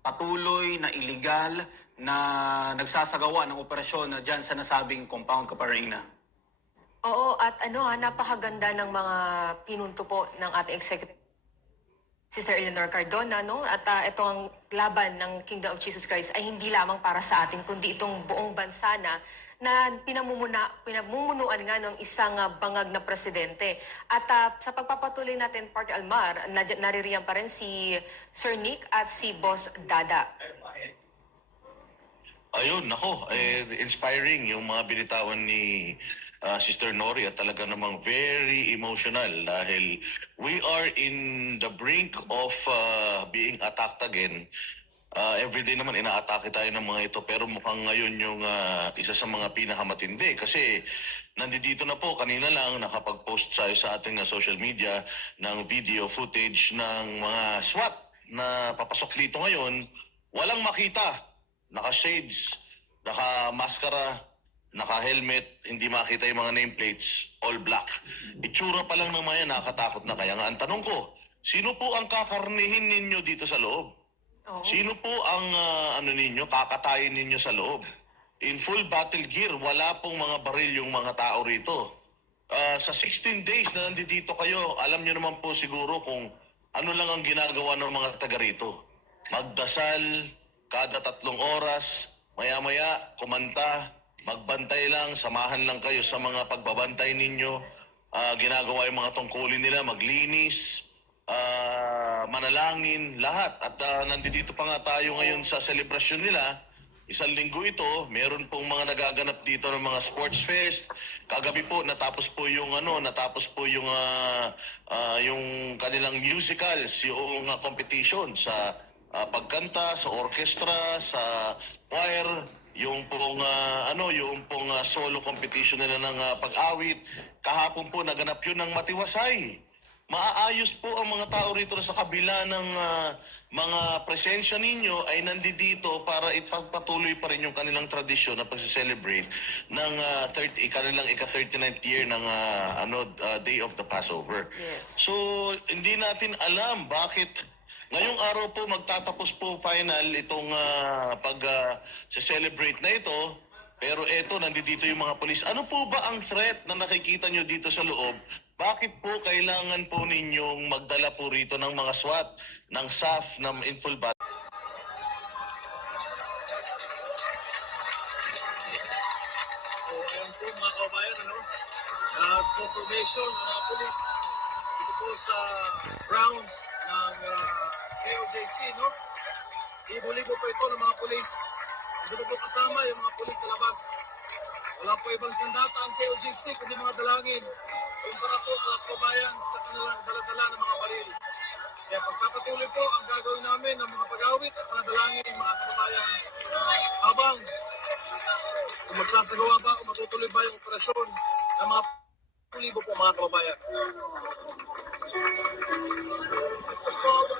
patuloy na illegal na nagsasagawa ng operasyon na dyan sa nasabing compound Caparina. Oo, at ano ha, napakaganda ng mga pinunto po ng ating executive si Sir Eleanor Cardona, no? At ah, ito ang laban ng Kingdom of Jesus Christ ay hindi lamang para sa atin, kundi itong buong bansa na na pinamumuna, pinamumunuan nga ng isang ah, bangag na presidente. At ah, sa pagpapatuloy natin, Party Almar, naririyan pa rin si Sir Nick at si Boss Dada. Ayun, nako, eh, inspiring yung mga binitawan ni ah, Sister Nori at talaga namang very emotional dahil we are in the brink of ah, being attacked again. Ah, everyday naman inaatake tayo ng mga ito pero mukhang ngayon yung ah, isa sa mga pinakamatindi kasi nandito na po kanina lang nakapag-post tayo sa ating ah, social media ng video footage ng mga SWAT na papasok dito ngayon walang makita naka-shades, naka-maskara, naka-helmet, hindi makita yung mga nameplates, all black. Itsura pa lang ng mga yan, nakakatakot na. Kaya nga, ang tanong ko, sino po ang kakarnihin ninyo dito sa loob? Sino po ang ah, ano ninyo, kakatayin ninyo sa loob? In full battle gear, wala pong mga baril yung mga tao rito. Ah, sa 16 days na nandito kayo, alam nyo naman po siguro kung ano lang ang ginagawa ng mga taga rito. Magdasal, kada tatlong oras, maya-maya, kumanta, magbantay lang, samahan lang kayo sa mga pagbabantay ninyo. Ah, ginagawa yung mga tungkulin nila, maglinis, ah, manalangin, lahat. At ah, nandito pa nga tayo ngayon sa selebrasyon nila. Isang linggo ito, meron pong mga nagaganap dito ng mga sports fest. Kagabi po natapos po yung ano, natapos po yung ah, ah, yung kanilang musicals, yung ah, competition sa ah, pagkanta, sa orchestra, sa choir, yung pong ah, ano, yung pong ah, solo competition nila ng ah, pag-awit. Kahapon po naganap yun ng matiwasay maaayos po ang mga tao rito sa kabila ng ah, mga presensya ninyo ay nandito para ipagpatuloy pa rin yung kanilang tradisyon na pagse-celebrate ng uh, 30, kanilang ika-39th year ng ah, ano, ah, Day of the Passover. Yes. So, hindi natin alam bakit ngayong araw po magtatapos po final itong ah, pag ah, celebrate na ito. Pero eto, nandito yung mga polis. Ano po ba ang threat na nakikita nyo dito sa loob? Bakit po kailangan po ninyong magdala po rito ng mga SWAT, ng SAF, ng in full bat? So, ayan po mga kabayan, ano? Uh, confirmation ng mga polis dito po sa grounds ng uh, KOJC, no? Libo-libo po ito ng mga polis. Dito po kasama yung mga polis sa labas. Wala po ibang sandata ang KOJC, kundi mga dalangin. Kumpara po mga kabayan sa kanilang daladala ng mga baril. Kaya pagpapatuloy po ang gagawin namin ng mga pag-awit at mga dalangin mga kabayan habang kung magsasagawa ba o matutuloy ba yung operasyon ng mga pulibo po mga kababayan. po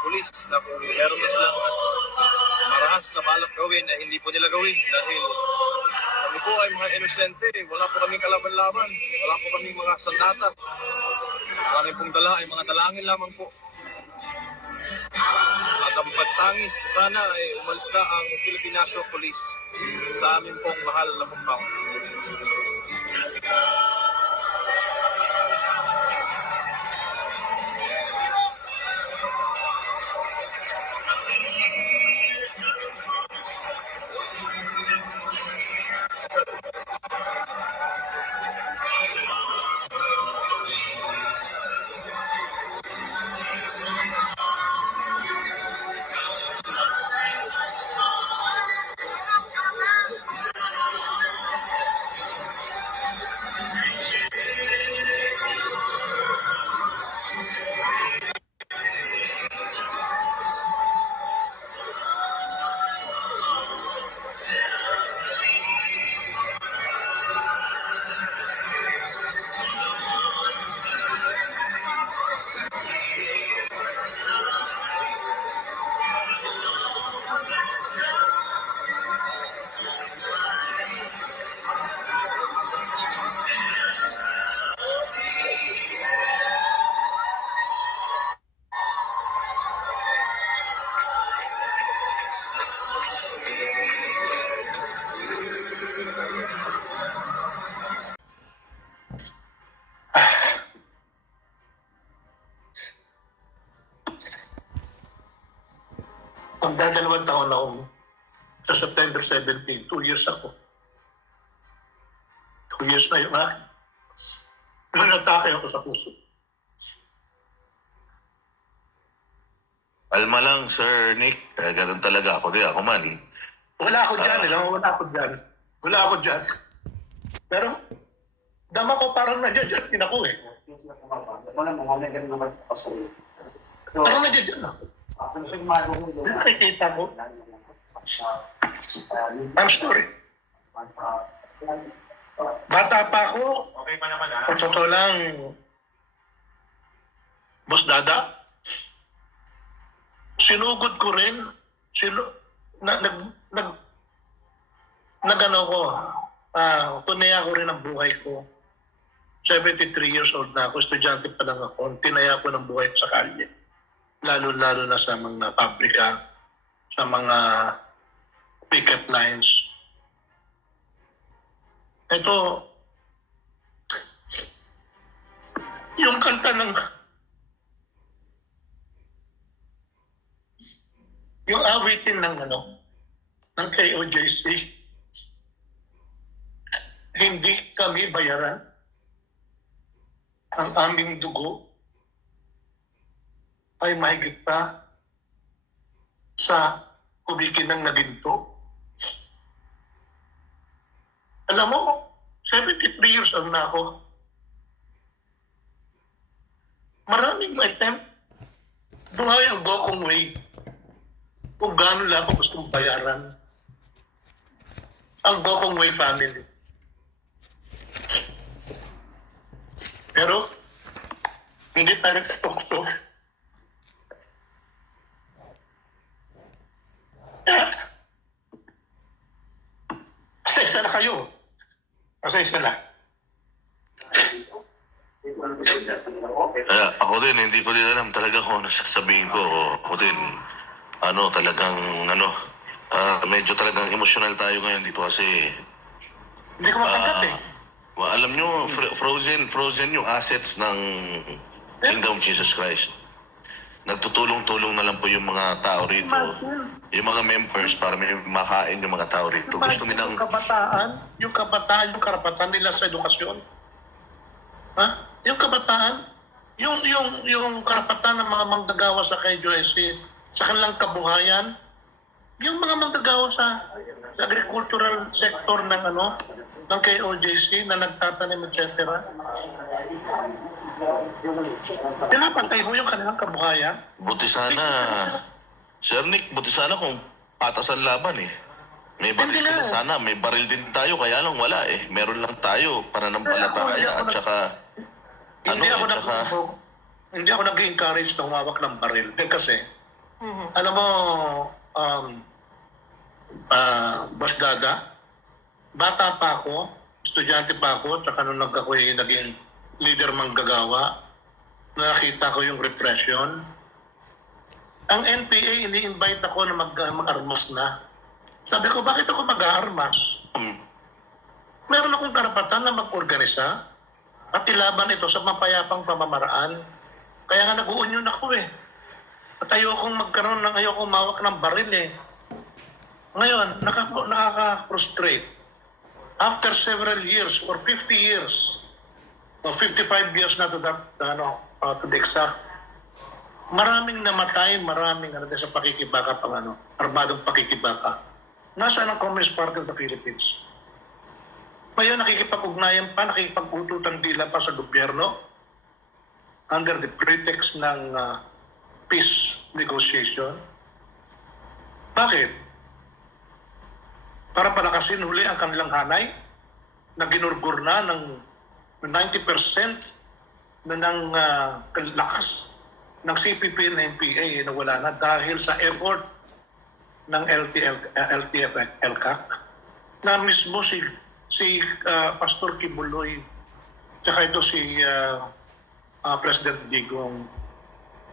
pulis na kung meron na silang marahas na balak gawin na hindi po nila gawin dahil kami po ay mga inosente, wala po kaming kalaban-laban, wala po kaming mga sandata. Ang pong dala ay mga dalangin lamang po. At ang pagtangis, sana ay umalis na ang Philippine National Police sa amin pong mahal na compound. Magdadalawang taon ako sa September 17, two years ako. Two years na yung akin. Pero natake ako sa puso. Alma lang, Sir Nick. Eh, ganun talaga ako din. Ako man. Wala ako dyan, eh. wala ako dyan. Wala ako dyan. Pero, dama ko parang nandiyan dyan din ako eh. Parang nandiyan dyan ako. Nakikita ko. I'm sorry. Bata pa ako. Okay pa naman ha? Totoo lang. Boss Dada, sinugod ko rin. Sino, na, nag, nag, nagano ko, ah, tunaya ko rin ang buhay ko. 73 years old na ako, estudyante pa lang ako. Tinaya ko ng buhay ko sa kalye. Lalo-lalo na sa mga pabrika, sa mga picket lines. Ito, yung kanta ng yung awitin ng ano, ng KOJC, hindi kami bayaran ang aming dugo ay mahigit pa sa kumikinang na ginto. Alam mo, 73 years old na ako. Maraming attempt. Buhay ang Gokong Way kung gaano lang ako gustong bayaran ang Gokong Way family. Pero, hindi tayo nagsatukso. Pasensya na kayo. Pasensya na. Kaya ako din, hindi ko din alam talaga kung ano sasabihin ko. Ako din, ano, talagang, ano, ah, medyo talagang emotional tayo ngayon dito kasi, Hindi ko matanggap ah, eh. alam nyo, fr- frozen, frozen yung assets ng Kingdom of Jesus Christ. Nagtutulong-tulong na lang po yung mga tao rito, yung mga members para may makain yung mga tao rito. Gusto nilang, Yung kabataan, yung kabataan, yung karapatan nila sa edukasyon. Ha? Yung kabataan, yung yung yung karapatan ng mga manggagawa sa KJC sa kanilang kabuhayan, yung mga manggagawa sa, sa agricultural sector ng ano ng KOJC na nagtatanim etc. Pinapantay mo yung kanilang kabuhayan. buti sana, Sir Nick, buti sana kung patasan laban eh. May baril Hindi sila nga. sana, may baril din tayo, kaya lang wala eh. Meron lang tayo, Hindi pananampalataya ako at nag- saka, ano Hindi eh, ako tsaka, nagbo- hindi ako nag-encourage na humawak ng baril. Dahil kasi, alam mo, um, ah, Boss Dada, bata pa ako, estudyante pa ako, tsaka nung nag ako'y naging leader manggagawa, nakita ko yung repression. Ang NPA, ini-invite ako na mag, mag-armas na. Sabi ko, bakit ako mag-aarmas? Meron akong karapatan na mag-organisa at ilaban ito sa mapayapang pamamaraan. Kaya nga nag-uunyon ako eh. At ayokong magkaroon ng, ayokong mawak ng baril eh. Ngayon, nakaka- nakaka-frustrate. After several years, or 50 years, or 55 years na to, that, ano, uh, to the exact, maraming namatay, maraming ano, sa pakikibaka pang ano, armadong pakikibaka. Nasaan ang Communist Party of the Philippines? Ngayon, nakikipag-ugnayan pa, nakikipag-ututan dila pa sa gobyerno under the pretext ng uh, peace negotiation. Bakit? Para palakasin huli ang kanilang hanay na ginurgur na ng 90% na ng uh, lakas ng CPP and NPA na wala na dahil sa effort ng LTL, uh, LTF LCAC na mismo si si uh, Pastor Kibuloy tsaka ito si uh, uh, President Digong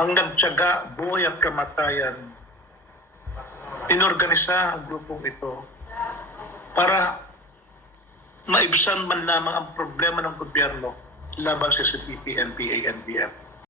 ang nagtyaga buhay at kamatayan inorganisa ang grupong ito para maibsan man lamang ang problema ng gobyerno laban sa CPP, NPA, NBF.